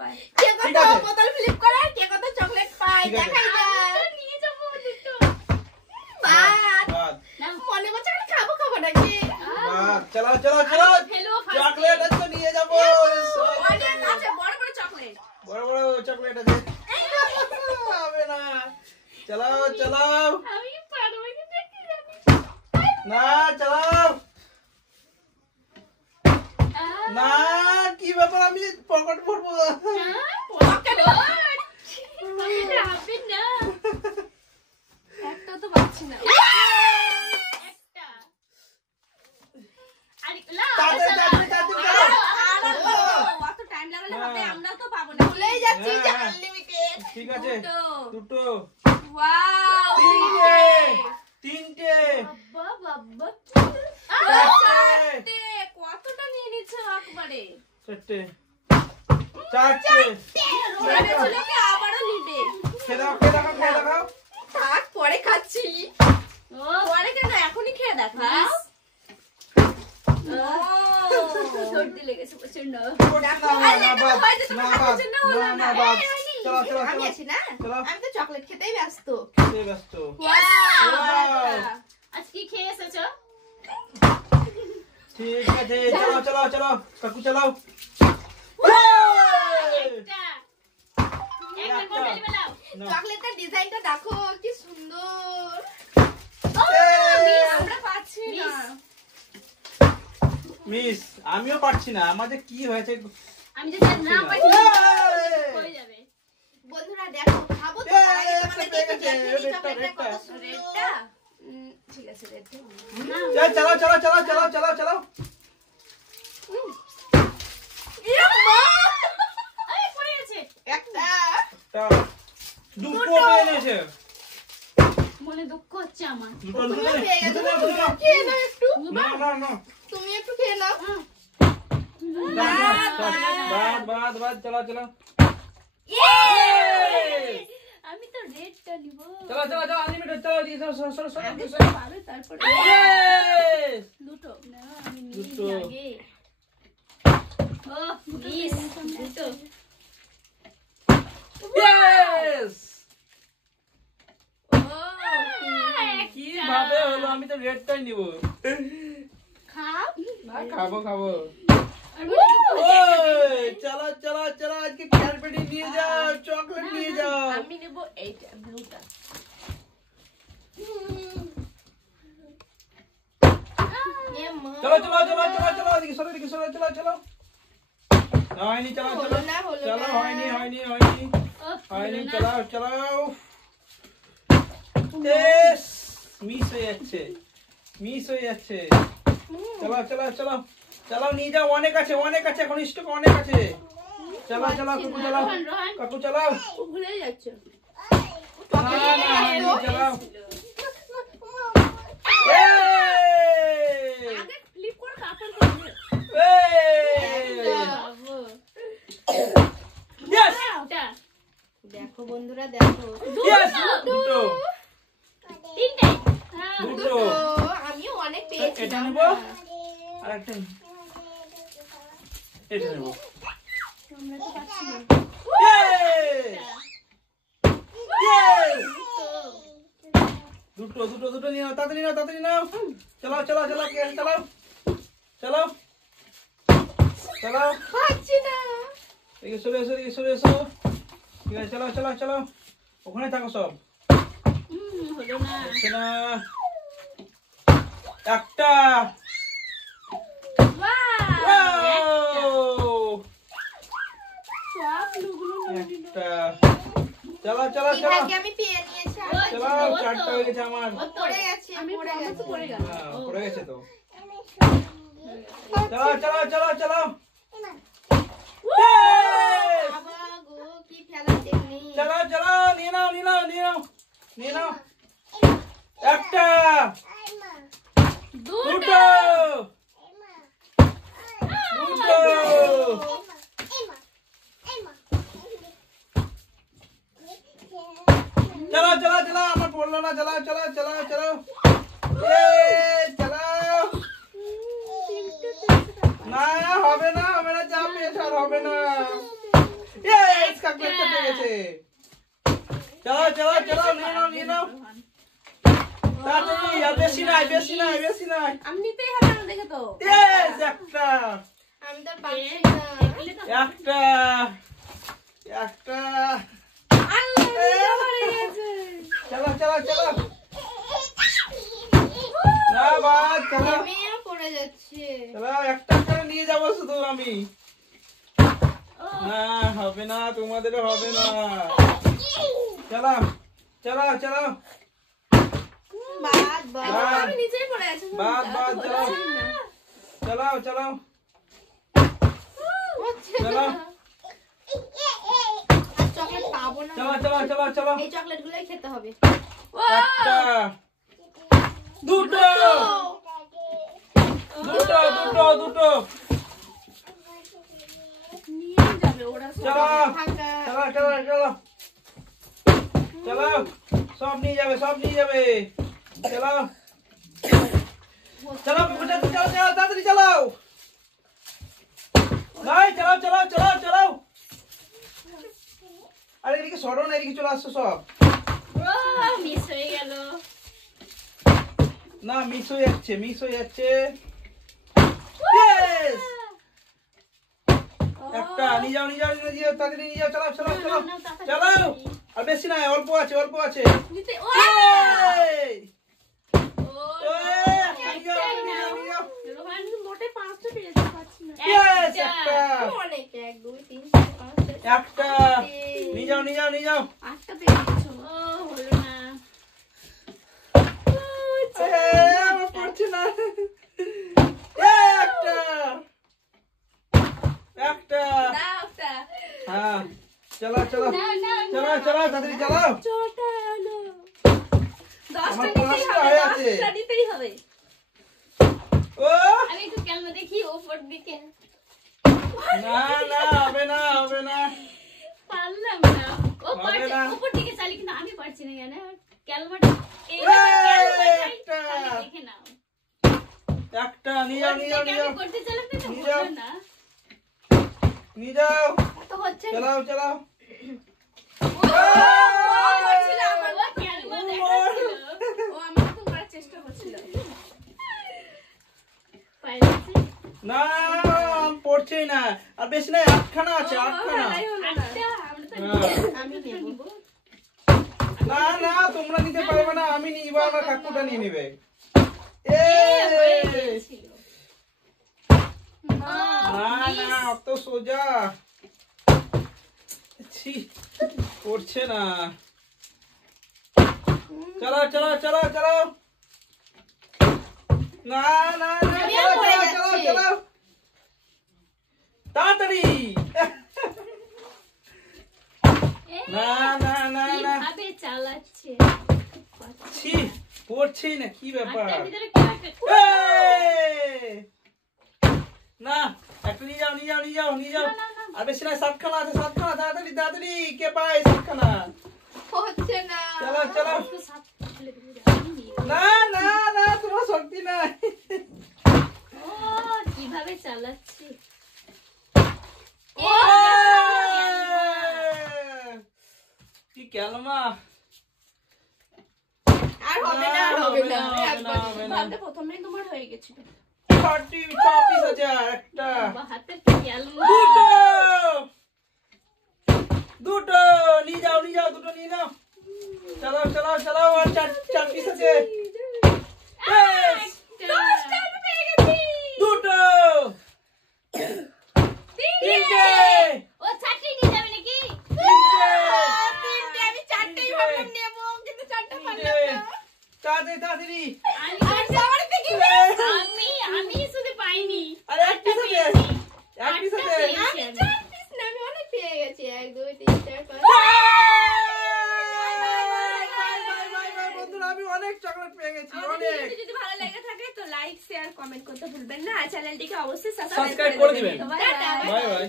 পায়। কে কত বোতল ফ্লিপ করে, কে কত চকলেট পায় দেখাই দাও। নিয়ে যাবো দুটো। বাদ। মনে করছে খাবো খাবো নাকি? বাদ। চলো চলো চলো। চকলেট আছে নিয়ে যাবো। অনেক আছে বড় বড় চকলেট। বড় বড় চকলেট আছে। হবে না। চলো চলো। আমি পারবো কি দেখি জানি। না চলো। না কি ব্যাপার আমি পকেট ভরবো। পকেট হবে না। একটা তো পাচ্ছি না। একটা। আরে লাও। অত টাইম লাগালে হবে আমরা তো পাবো না। ভুলেই যাচ্ছি যে আনলিমিটেড। ঠিক আছে। দুটো। ওয়াও। তিনটে। বাবা বাবা। চারটে। কতটা নিয়ে নিচ্ছে একবারে? চারটে। চারটে। ভেবেছিলোকে আবারও নিবে। খেয়ে দেখাও। থাক পরে খাচ্ছি। পরে কেন এখনই খেয়ে দেখাও। সর্দি লেগেছে প্রচন্ড। আমি আছি না, আমি তো চকলেট খেতেই ব্যস্ত। আজকে খেয়ে এসেছো? ঠিক আছে চলো চলো কাকু চলো। চকলেটের ডিজাইনটা দেখো কি সুন্দর। আমরা পাচ্ছি না মিস, আমিও পারছি না। আমাদের কি হয়েছে? আমি যদি না পারি হয়ে যাবে। বন্ধুরা দেখো খাবো তো তার আগে তোমাদের দেখে দেখিয়ে দিই চকলেটটা কত সুন্দর। ঠিক আছে রেডটা। চলো চলো চলো চলো চলো চলো। আরে পড়ে গেছে একটা। দুটো এনেছে। মনে দুঃখ হচ্ছে আমার। দুটো খেয়ে নাও একটু। না তুমি একটু খেয়ে নাও। বাদ চলো চলো। আমি তো রেডটা নিব। চলো চলো চলো আনলিমিটেড চলো দিয়ে সরো আগে পারো তারপরে দুটো না আমি নিই আগে। ও মিস দুটো। ইয়েস। ও কি ভাবে হলো? আমি তো রেডটাই নিব। খাও না খাবো। চলো চলো চলো আজকে ক্যাডবেরি নিয়ে যাও, চকলেট নিয়ে যাও। আমি নেব এইটা ব্লুটা। চলো চলো চলো চলো চলো এদিকে সরো চলো চলো। হয়নি চলো চলো চলো হয়নি চলো। এস মিস হয়ে যাচ্ছে। চলো চলো চলো চলো নিয়ে যাও। অনেক আছে এখন স্টক অনেক আছে। চলো চলো কাকু চলো। ভুলে যাচ্ছ। চলো। আগে ফ্লিপ করে তারপর করবে। দেখো বন্ধুরা দেখো। দুটো। তিনটে। দুটো। আমিও অনেক পেয়েছি। এটা নেব আর একটা এটা নেব। আমরা তো পাচ্ছি না। দুটো নিয়ে নাও তাড়াতাড়ি নাও। চলো পাচ্ছি না। সরে এসো। ঠিক আছে চলো। ওখানে থাকো সব। হলো না। একটা। একটা। চলো আমি পেয়ে নিয়েছি। চলো চারটা হয়ে গেছে আমার। পড়ে গেছে। পড়ে গেছে তো। চলো। বাবা গো কি ফেলা টেকনিক। চলো নিয়ে নাও। একটা। দুটো। চলো আমার পড়লো না। চলো চলো না হবে না যা পেয়েছ আর হবে না। চালাও নিয়ে নাও তাড়াতাড়ি আর বেশি নাই আমি নিতেই হবে না দেখে তো ইয়েস একটা আমি তো পাচ্ছি না একটা আল্লাহ মরে গেছে চালাও না বাদ চালাও আমিও পড়ে যাচ্ছে চালাও একটা করে নিয়ে যাবো শুধু আমি না হবে না তোমাদের হবে না চালাও বাদ আমি নিচেই পড়ে আছি বাদ চালাও হচ্ছে চালাও না। আর চকলেট পাবো না চালাও এই চকলেটগুলোই খেতে হবে একটা দুটো নিয়ে যাবে ওরা সব চালাও ফাঁকা চালাও সব নিয়ে যাবে চালাও তাড়াতাড়ি চালাও নাই চালাও আরে এদিকে সরো না এদিকে চলে আসছো সব মিস হয়ে গেল না মিস হয়ে যাচ্ছে Yes! একটা নিয়ে যাও তাড়াতাড়ি নিয়ে যাও চালাও আর বেশি নাই অল্প আছে নিতে ও এই! ও একটা নিয়ে যাও। রোহান মোটে 5টা পেয়েছে পাচ্ছি না Yes, একটা অনেক 1 2 3 4 5 6 একটা নিয়ে যাও 8টা পেয়ে গেছো ও হলো না আমার পড়ছে না একটা দাওটা হ্যাঁ চালাও তাড়াতাড়ি চালাও ছোটা হলো 10টা আমার নিতেই 5টা হবে হয়ে আছে 10টা নিতেই হবে ও আমি একটু ক্যালমা দেখি উপর দিকে না হবে না পারলাম না ও হবে পারছে না। উপর দিকে চালি কিন্তু আমি পারছি না কেন ক্যালমাটা একটা। দেখে নাও একটা নিয়ে যাও আমি করতে চাইলাম কিন্তু নিয়ে হলো যাও। না নিয়ে যাও তো হচ্ছে চালাও করছিল আমার ও ক্যালমা দেখাচ্ছিল ও আমার মতন করার চেষ্টা করছিল পাইছি না পড়ছেই না আর বেশি নাই আটখানা আছে আটখানা আচ্ছা আমরা তো হ্যাঁ। আমি নেব না তোমরা নিতে পারবে না আমি নিব আমার কাকুটা নিয়ে নেবে না অত সোজা ছি পড়ছে না চালাও না চালাও তাড়াতাড়ি না ভাবে চালাচ্ছে ছি পড়ছেই না কি ব্যাপার আটটার ভিতরে কি না একটা নিয়ে যাও আর বেশি না 7খানা আছে 7খানা তাড়াতাড়ি কে পায় 7খানা হচ্ছে না চালাও না তোমার শক্তি নাই ও কিভাবে চালাচ্ছে কি ক্যালমা আর হবে না ভাবতে প্রথমেই তোমার হয়ে গেছিল 34,000 একটা হাতের ক্যালমা দুটো নিয়ে যাও দুটো নিয়ে নাও চালাও আর 4 পিস আছে দুটো তিনটে ও চারটে নিয়ে যাবে নাকি তিনটে আমি চারটেই ভাবলাম নেব কিন্তু চারটা পারলাম না তাড়াতাড়ি আমি শুধু পাইনি আরে এক পিস আছে এক পিস আছে আমি 4 পিস না আমি অনেক পেয়ে গেছি 1 2 3 4 5 বন্ধুরা আমি অনেক চকলেট পেয়ে গেছি আমাদের অনেক ভিডিও যদি ভালো লেগে থাকে তো লাইক শেয়ার কমেন্ট করতে ভুলবেন না আর চ্যানেলটিকে অবশ্যই সাবস্ক্রাইব করে দিবেন বাই বাই